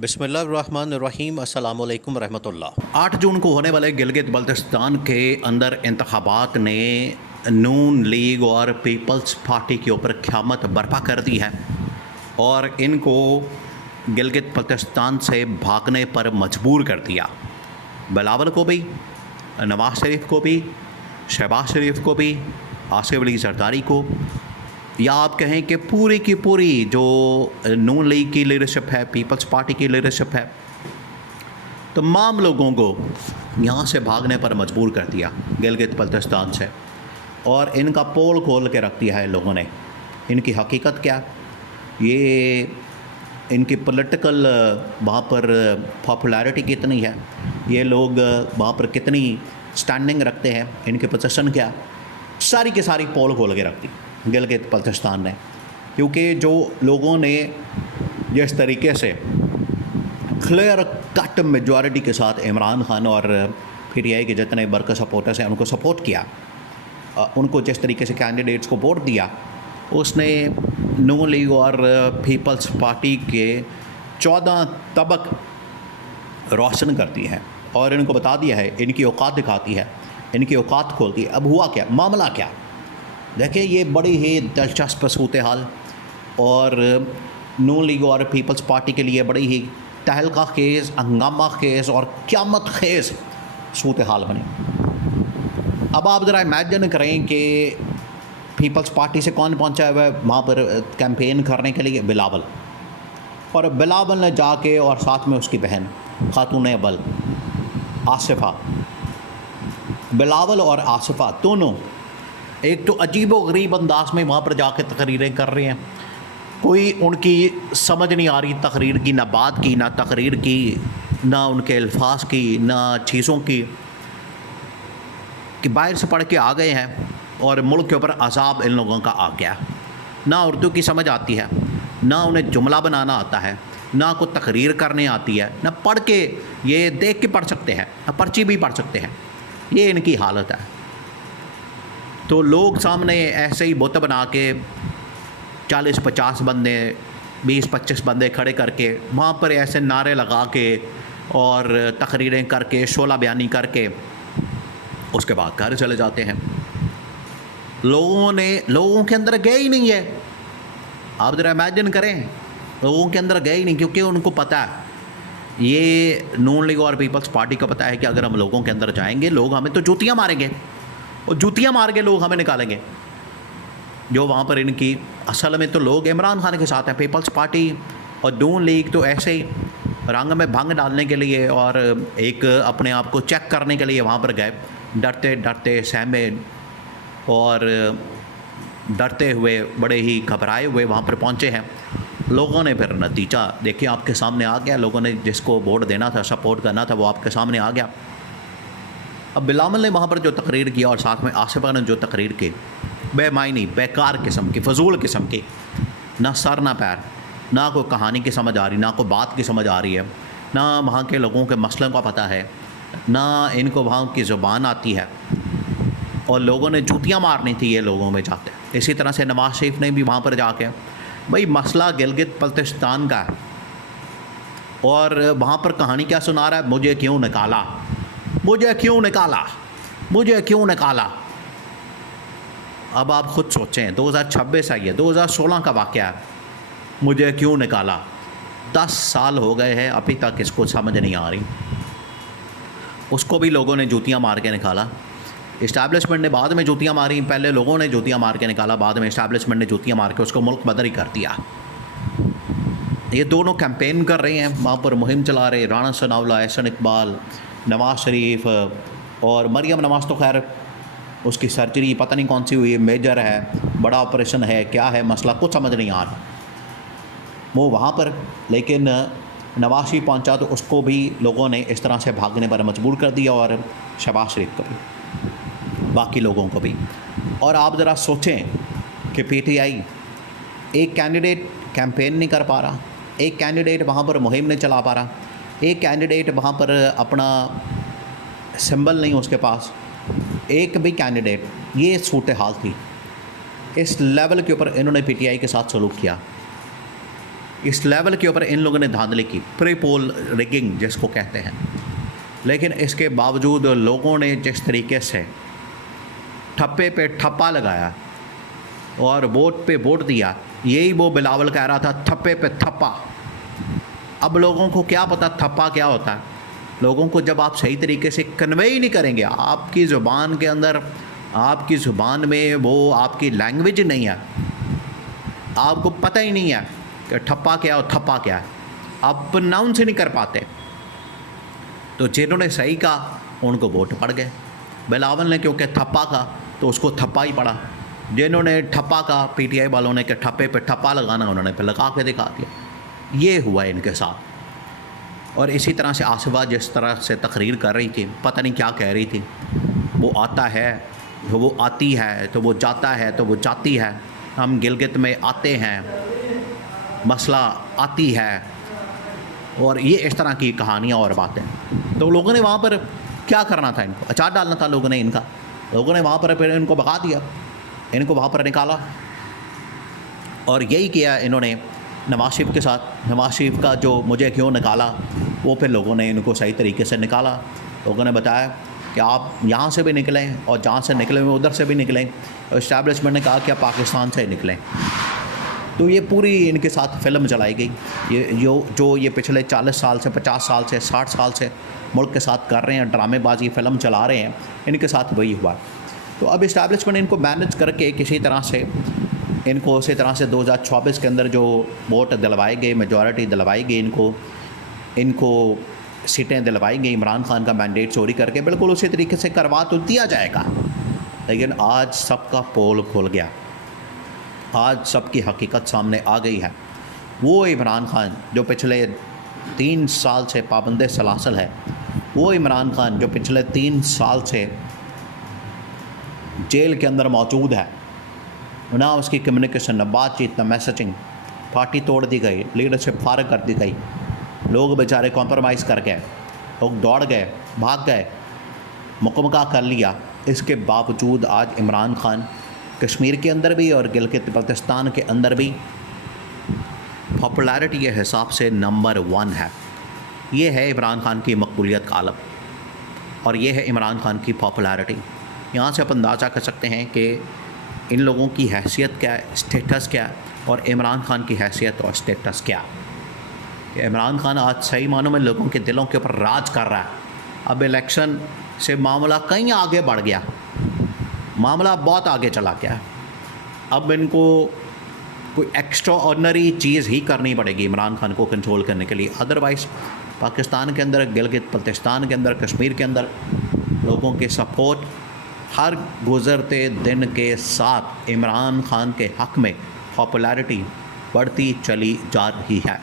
बिस्मिल्लाहिर्रहमानिर्रहीम अस्सलामु अलैकुम रहमतुल्लाह। 8 जून को होने वाले गिलगित बल्तिस्तान के अंदर इंतखाबात ने नून लीग और पीपल्स पार्टी के ऊपर क़यामत बर्पा कर दी है और इनको गिलगित बल्तिस्तान से भागने पर मजबूर कर दिया। बिलावल को भी, नवाज शरीफ को भी, शहबाज शरीफ को भी, आसिफ अली जरदारी को, या आप कहें कि पूरी की पूरी जो नून लीग की लीडरशिप है, पीपल्स पार्टी की लीडरशिप है, तमाम लोगों को यहाँ से भागने पर मजबूर कर दिया गिलगित बल्तिस्तान से। और इनका पोल खोल के रख दिया है लोगों ने। इनकी हकीकत क्या, ये इनकी पॉलिटिकल वहाँ पर पॉपुलैरिटी कितनी है, ये लोग वहाँ पर कितनी स्टैंडिंग रखते हैं, इनके पोजीशन क्या, सारी की सारी पोल खोल के रख दी गिलगित बल्तिस्तान ने। क्योंकि जो लोगों ने जिस तरीके से क्लियर कट मेजॉरिटी के साथ इमरान खान और पीटीआई के जितने वर्कर सपोर्टर्स हैं उनको सपोर्ट किया, उनको जिस तरीके से कैंडिडेट्स को वोट दिया, उसने नून लीग और पीपल्स पार्टी के 14 तबक रोशन कर दिए हैं और इनको बता दिया है, इनकी औकात दिखाती है, इनकी औकात खोलती है। अब हुआ क्या, मामला क्या, देखिए ये बड़ी ही दिलचस्प सूरत हाल और नून लीग और पीपल्स पार्टी के लिए बड़ी ही तहलका खेज़, हंगामा खेज़ और क़यामत खेज़ सूरत हाल बनी। अब आप ज़रा इमेजिन करें कि पीपल्स पार्टी से कौन पहुंचा हुआ है वहाँ पर कैंपेन करने के लिए, बिलावल। और बिलावल ने जाके और साथ में उसकी बहन खातून अव्वल आसिफा, बिलावल और आसिफा दोनों एक तो अजीब व गरीब अंदाज में वहाँ पर जाके तकरीरें कर रहे हैं। कोई उनकी समझ नहीं आ रही तकरीर की, ना बात की, ना तकरीर की, ना उनके अल्फाज की, ना चीज़ों की, कि बाहर से पढ़ के आ गए हैं और मुल्क के ऊपर अज़ाब इन लोगों का आ गया। ना उर्दू की समझ आती है, ना उन्हें जुमला बनाना आता है, ना कोई तकरीर करने आती है, ना पढ़ के, ये देख के पढ़ सकते हैं, ना पर्ची भी पढ़ सकते हैं। ये इनकी हालत है। तो लोग सामने ऐसे ही बुत बना के 40-50 बंदे, 20-25 बंदे खड़े करके वहाँ पर ऐसे नारे लगा के और तकरीरें करके, शोला बयानी करके उसके बाद घर चले जाते हैं। लोगों के अंदर गए ही नहीं है। आप ज़रा इमेजिन करें, लोगों के अंदर गए ही नहीं, क्योंकि उनको पता है, ये नून लीग और पीपल्स पार्टी को पता है कि अगर हम लोगों के अंदर जाएंगे लोग हमें तो जूतियाँ मारेंगे और जूतियाँ मार के लोग हमें निकालेंगे। जो वहाँ पर इनकी असल में तो लोग इमरान खान के साथ हैं। पीपल्स पार्टी और नून लीग तो ऐसे ही रंग में भंग डालने के लिए और एक अपने आप को चेक करने के लिए वहाँ पर गए, डरते डरते सहमे और डरते हुए, बड़े ही घबराए हुए वहाँ पर पहुँचे हैं। लोगों ने फिर नतीजा देखिए आपके सामने आ गया। लोगों ने जिसको वोट देना था, सपोर्ट करना था, वो आपके सामने आ गया। अब बिलावल ने वहाँ पर जो तकरीर किया और साथ में आसिफा ने जो तकरीर की, बेमायनी, बेकार किस्म की, फजूल किस्म की, ना सर ना पैर, ना कोई कहानी की समझ आ रही, ना कोई बात की समझ आ रही है, ना वहाँ के लोगों के मसलों का पता है, ना इनको वहाँ की ज़ुबान आती है। और लोगों ने जूतियाँ मारनी थी ये लोगों में जाते। इसी तरह से नवाज शरीफ ने भी वहाँ पर जाके, भाई मसला गिलगित बल्तिस्तान का है और वहाँ पर कहानी क्या सुना रहा है, मुझे क्यों निकाला, मुझे क्यों निकाला, मुझे क्यों निकाला। अब आप ख़ुद सोचें, 2026 आई है, 2016 का वाक़या है, मुझे क्यों निकाला। 10 साल हो गए हैं, अभी तक इसको समझ नहीं आ रही। उसको भी लोगों ने जूतियाँ मार के निकाला। इस्टेब्लिशमेंट ने बाद में जूतियाँ मारी, पहले लोगों ने जूतियाँ मार के निकाला, बाद में इस्टेब्लिशमेंट ने जूतियाँ मार के उसको मुल्क बदरी कर दिया। ये दोनों कैंपेन कर रहे हैं, वहाँ पर मुहिम चला रहे, राना सनाउल्लाह, एहसन इकबाल, नवाज शरीफ और मरियम नवाज तो खैर उसकी सर्जरी पता नहीं कौन सी हुई है, मेजर है, बड़ा ऑपरेशन है, क्या है मसला, कुछ समझ नहीं आ रहा वो वहाँ पर। लेकिन नवाज शरीफ पहुँचा तो उसको भी लोगों ने इस तरह से भागने पर मजबूर कर दिया और शहबाज शरीफ को भी, बाकी लोगों को भी। और आप ज़रा सोचें कि पीटीआई एक कैंडिडेट कैंपेन नहीं कर पा रहा, एक कैंडिडेट वहाँ पर मुहिम नहीं चला पा रहा, एक कैंडिडेट वहाँ पर अपना सिंबल नहीं उसके पास, एक भी कैंडिडेट। ये सूरत हाल थी। इस लेवल के ऊपर इन्होंने पीटीआई के साथ सलूक किया। इस लेवल के ऊपर इन लोगों ने धांधली की, प्री पोल रिगिंग जिसको कहते हैं। लेकिन इसके बावजूद लोगों ने जिस तरीके से ठप्पे पे ठप्पा लगाया और वोट पे वोट दिया, यही वो बिलावल कह रहा था, ठप्पे पे थप्पा। अब लोगों को क्या पता थप्पा क्या होता है। लोगों को जब आप सही तरीके से कन्वे ही नहीं करेंगे, आपकी ज़ुबान के अंदर, आपकी ज़ुबान में वो आपकी लैंग्वेज नहीं है, आपको पता ही नहीं है कि ठप्पा क्या और थप्पा क्या है, आप प्रोनाउंस ही नहीं कर पाते। तो जिन्होंने सही कहा उनको वोट पड़ गए। बिलावल ने क्योंकि थप्पा कहा तो उसको थप्पा ही पड़ा। जिन्होंने ठप्पा कहा, पीटीआई वालों ने कि ठप्पे पे ठप्पा लगाना, उन्होंने फिर लगा के दिखा दिया। ये हुआ इनके साथ। और इसी तरह से आसिफा जिस तरह से तकरीर कर रही थी, पता नहीं क्या कह रही थी, वो आता है तो वो आती है, तो वो जाता है तो वो जाती है, हम गिलगित में आते हैं, मसला आती है, और ये इस तरह की कहानियाँ और बातें। तो लोगों ने वहाँ पर क्या करना था, इनको अचार डालना था लोगों ने इनका। लोगों ने वहाँ पर फिर इनको भगा दिया, इनको वहाँ पर निकाला, और यही किया इन्होंने नवाज शरीफ के साथ। नवाज शरीफ का जो मुझे क्यों निकाला, वो फिर लोगों ने इनको सही तरीके से निकाला। लोगों ने बताया कि आप यहाँ से भी निकलें और जहाँ से निकले हुए उधर से भी निकलें, और इस्टेब्लिशमेंट ने कहा कि आप पाकिस्तान से निकलें। तो ये पूरी इनके साथ फ़िल्म चलाई गई। ये पिछले 40 साल से, 50 साल से, 60 साल से मुल्क के साथ कर रहे हैं, ड्रामेबाजी फ़िल्म चला रहे हैं, इनके साथ वही हुआ। तो अब इस्टेब्लिशमेंट इनको मैनेज करके किसी तरह से इनको उसी तरह से 2024 के अंदर जो वोट दिलवाए गए, मेजॉरिटी दिलवाई गई, इनको सीटें दिलवाई गई, इमरान खान का मैंडेट चोरी करके, बिल्कुल उसी तरीके से करवा तो दिया जाएगा। लेकिन आज सबका पोल खुल गया, आज सबकी हकीकत सामने आ गई है। वो इमरान खान जो पिछले 3 साल से पाबंद सलासल है, वो इमरान खान जो पिछले 3 साल से जेल के अंदर मौजूद है, ना उसकी कम्युनिकेशन, ना बातचीत, ना मैसेजिंग, पार्टी तोड़ दी गई, लीडरशिप फारग कर दी गई, लोग बेचारे कॉम्प्रोमाइज़ कर गए, लोग दौड़ गए, भाग गए, मुकम्मल कर लिया। इसके बावजूद आज इमरान खान कश्मीर के अंदर भी और गिलगित बल्तिस्तान के अंदर भी पॉपुलैरिटी के हिसाब से नंबर 1 है। ये है इमरान खान की मकबूलियत का आलम, और ये है इमरान खान की पॉपुलैरिटी। यहाँ से आप अंदाज़ा कर सकते हैं कि इन लोगों की हैसियत क्या है, स्टेटस क्या है, और इमरान खान की हैसियत और स्टेटस क्या है। कि इमरान खान आज सही मानों में लोगों के दिलों के ऊपर राज कर रहा है। अब इलेक्शन से मामला कहीं आगे बढ़ गया, मामला बहुत आगे चला गया। अब इनको कोई एक्स्ट्रा ऑर्डनरी चीज़ ही करनी पड़ेगी इमरान खान को कंट्रोल करने के लिए। अदरवाइज़ पाकिस्तान के अंदर, गिलगित बल्तिस्तान के अंदर, कश्मीर के अंदर लोगों के सपोर्ट हर गुज़रते दिन के साथ इमरान खान के हक़ में पॉपुलैरिटी बढ़ती चली जा रही है।